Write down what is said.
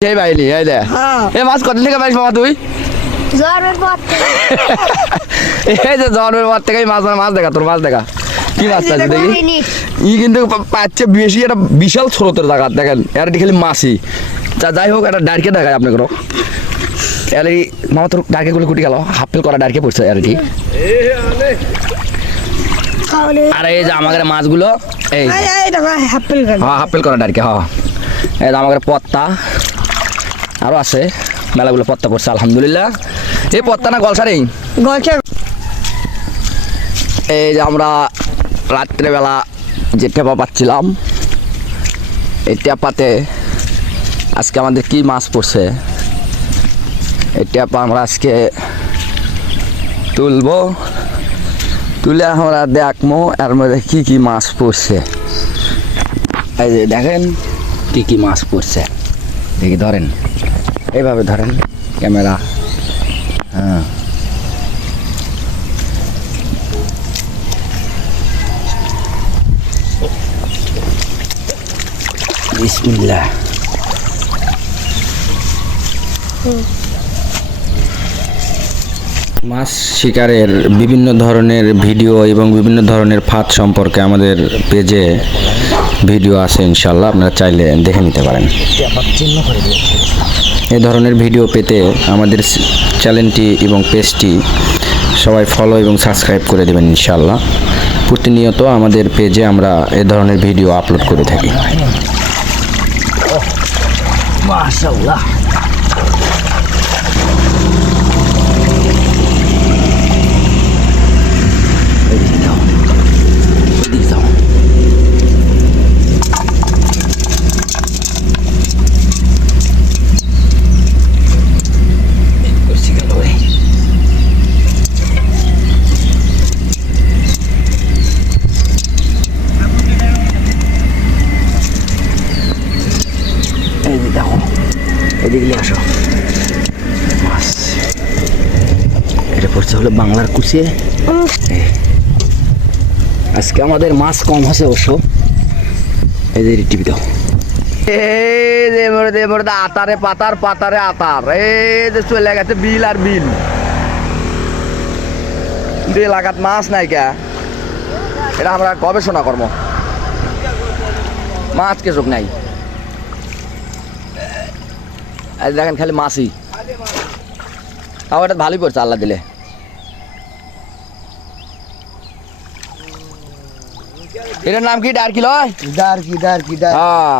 সেই বাইলি এই দে এই মাছ কত থেকে পাইছ মামা তুই এই যে জন্মের পর থেকে মাছ দেখা তোর মাছ দেখা কি মাছ আছে দেখি ই কিন্তু পাচ্ছে বেশি একটা বিশাল স্রোতের জায়গা দেখেন এর খালি মাছই যাই হোক একটা ডারকে দেখায় আপনাকে এর এই মামা তোর ডারকে গুলো কুটি গেল হাফ ফেল করা ডারকে পড়ছে আর কি আর এই যে আমাদের মাছগুলো এই হাফ ফেল করা ডারকে হ্যাঁ এই যে আমাদের পত্তা আরো আছে মেলাগুলো পত্তা পড়ছে আলহামদুলিল্লাহ এই পত্তা না গলসারেই এই যে আমরা রাত্রেবেলা যে টেপা পাচ্ছিলাম এই টেপাতে আজকে আমাদের কি মাছ পড়ছে এই টেপা আমরা আজকে তুলবো তুলে আমরা দেখবো এর মধ্যে কি কি মাছ পড়ছে এই যে দেখেন কি কি মাছ পড়ছে দেখি ধরেন এইভাবে ধরেন ক্যামেরা হ্যাঁ বিসমিল্লাহ মাছ শিকারের বিভিন্ন ধরনের ভিডিও এবং বিভিন্ন ধরনের ফাঁদ সম্পর্কে আমাদের পেজে ভিডিও আছে ইনশাল্লাহ আপনারা চাইলে দেখে নিতে পারেন এই ধরনের ভিডিও পেতে আমাদের চ্যানেলটি এবং পেজটি সবাই ফলো এবং সাবস্ক্রাইব করে দেবেন ইনশাল্লাহ প্রতিনিয়ত আমাদের পেজে আমরা এই ধরনের ভিডিও আপলোড করে থাকি মাশাআল্লাহ এদিকে আসো মাছ এটা পড়ছে হলো বাংলার কুচিয়ে আজকে আমাদের মাছ কম হচ্ছে অবশ্য এই যে টিভি দাও আতারে পাতার পাতারে আতার এই যে চলে গেছে বিল আর বিল এলাকাত মাছ নাই কে এটা আমরা গবেষণা করবো মাছ কেসক নাই আজ দেখেন খালি মাছই আবার এটা ভালোই পড়ছে আল্লাহ দিলে এটার নাম কি ডারকি লয় ডারকি হ্যাঁ